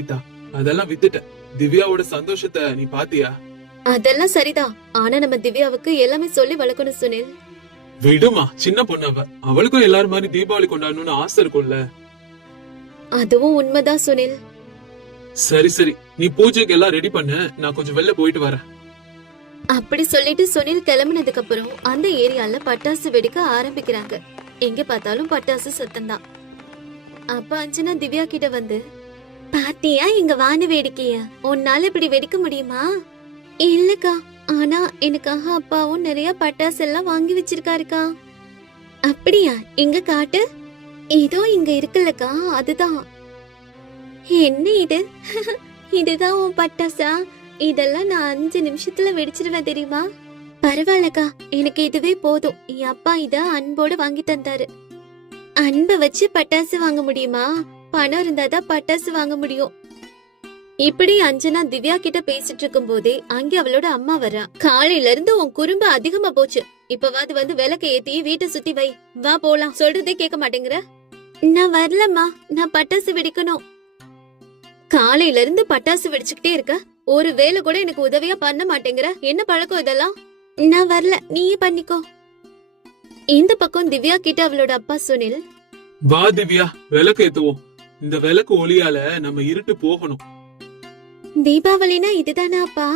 கீதா, அதெல்லாம் வித்துட்டேன். திவ்யாவோட சந்தோஷத்தை நீ பாத்தியா? அதெல்லாம் சரிதான். ஆனா நம்ம திவ்யாவுக்கு எல்லாமே சொல்லி வளர்க்கணும் சுனில். விடுமா, சின்ன பொண்ணு அவ. அவளுக்கும் எல்லாரும் மாதிரி தீபாவளி கொண்டாடணும்னு ஆசை இருக்கும்ல. அதுவும் உண்மைதான் சுனில். சரி சரி, நீ பூஜைக்கு எல்லாம் ரெடி பண்ணு, நான் கொஞ்சம் வெளில போயிட்டு வரேன். அப்படி சொல்லிட்டு சுனில் கிளம்பினதுக்கு அப்புறம் அந்த ஏரியால பட்டாசு வெடிக்க ஆரம்பிக்கிறாங்க. எங்க பார்த்தாலும் பட்டாசு சத்தம் தான். அப்ப அஞ்சனா திவ்யா கிட்ட வந்து, பாத்தியா எங்க வான வேடிக்கைய? உன்னால இப்படி வெடிக்க முடியுமா? இல்லக்கா, ஆனா எனக்காக அப்பாவும் நிறைய பட்டாசு எல்லாம் வாங்கி வச்சிருக்காருக்கா. அப்படியா? எங்க காட்டு. இதோ இங்க இருக்குல்லக்கா, அதுதான். என்ன இது? இதுதான் உன் பட்டாசா? இதெல்லாம் நான் 5 நிமிஷத்துல வெடிச்சிருவேன் தெரியுமா? பரவாயில்லக்கா, எனக்கு இதுவே போதும். என் அப்பா இத அன்போடு வாங்கி தந்தாரு. அன்பை வச்சு பட்டாசு வாங்க முடியுமா? பணம் இருந்தாதான் பட்டாசு வாங்க முடியும். இப்படி அஞ்சனா திவ்யா கிட்ட பேசிட்டு இருக்கும் போதே அங்க அவளோட அம்மா வரா. காலையில இருந்து உன் குறும்பு அதிகமா போச்சு. இப்பவாது வந்து விளக்க ஏத்தி வீட்டை சுத்தி வை. வா போலாம். சொல்றதே கேட்க மாட்டேங்கிற. நான் வரலம்மா, நான் பட்டாசு வெடிக்கணும். காலையில இருந்து பட்டாசு வெடிச்சுக்கிட்டே இருக்க, ஒரு வேலை கூட எனக்கு உதவியா பண்ண மாட்டேங்கிற. என்ன பழக்கம் இதெல்லாம்? நான் வரல, நீயே பண்ணிக்கோ. இந்த பக்கம் திவ்யா கிட்ட அவளோட அப்பா சுனில், வா திவ்யா, விளக்கு ஏத்துவோம். இந்த விளக்கு ஒளியால நம்ம இருட்டு போகணும். தீபாவளினா இதுதானா அப்பா?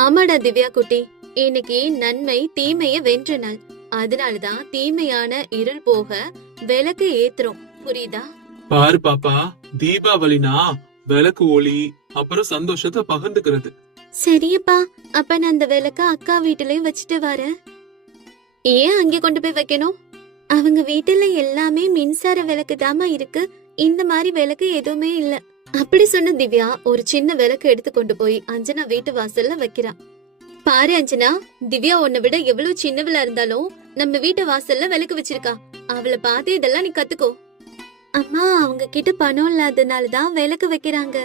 ஆமாடா திவ்யா குட்டி, இன்னைக்கு நன்மை தீமைய வென்ற நாள். அதனாலதான் தீமையான இருள் போக விளக்கு ஏத்துறோம், புரியுதா? பாரு பாப்பா, தீபாவளினா விளக்கு ஒளி, அப்புறம் சந்தோஷத்தை பகிர்ந்துக்கிறது. சரியப்பா, அப்ப நான் அந்த விளக்க அக்கா வீட்டுலயும் வச்சுட்டு வரேன். ஏன் அங்கே கொண்டு போய் வைக்கணும்? அவங்க வீட்டுல எல்லாமே மின்சார விளக்கு தாமா இருக்கு, இந்த மாதிரி விளக்கு எதுவுமே இல்ல. அப்படி சொன்ன திவ்யா ஒரு சின்ன விளக்கு எடுத்து கொண்டு போய் அஞ்சனா வீட்டு வாசல்ல வைக்கிறா. பாரு அஞ்சனா, திவ்யா உன்னை விட எவ்வளவு சின்னவளா இருந்தாலும் நம்ம வீட்டு வாசல்ல விளக்கு வச்சிருக்கா. அவளை பார்த்து இதெல்லாம் நீ கத்துக்கோ. அம்மா, அவங்க கிட்ட பணம் இல்லாதனாலதான் விளக்கு வைக்கிறாங்க.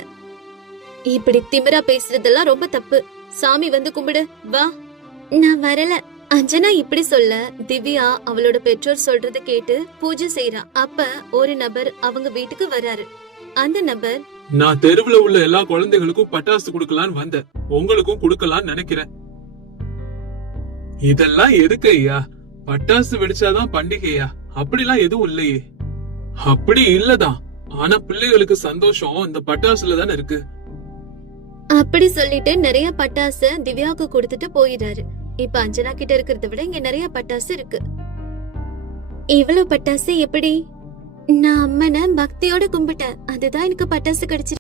இப்படி திமிரா பேசுறதெல்லாம் ரொம்ப தப்பு. சாமி வந்து கும்பிடு, வா. நான் வரல. அஞ்சனா இப்படி சொல்ல திவ்யா அவளோட பெற்றோர் சொல்றத கேட்டு பூஜை செய்யறா. அப்ப ஒரு நபர் அவங்க வீட்டுக்கு வராரு. அந்த நபர், நான் தெருவுல உள்ள எல்லா குழந்தைகளுக்கும் பட்டாசு குடுக்கலான்னு வந்தேன். உங்களுக்கும் குடுக்கலான்னு நினைக்கிறேன். இதெல்லாம் எதுக்கு ஐயா? பட்டாசு வெடிச்சாதான் பண்டிகையா? அப்படிலாம் எதுவும் இல்லையே. அப்படி இல்லதான், ஆனா பிள்ளைகளுக்கு சந்தோஷம் இந்த பட்டாசுல தானே இருக்கு. அப்படி சொல்லிட்டு நிறைய பட்டாசு திவ்யாவுக்கு கொடுத்துட்டு போயிடாரு. இப்ப அஞ்சனா கிட்ட இருக்கிறத விட இங்க நிறைய பட்டாசு இருக்கு. இவ்வளவு பட்டாசு எப்படி? நான் அம்மனை பக்தியோட கும்பிட்டேன், அதுதான் எனக்கு பட்டாசு கிடைச்சிருக்கு.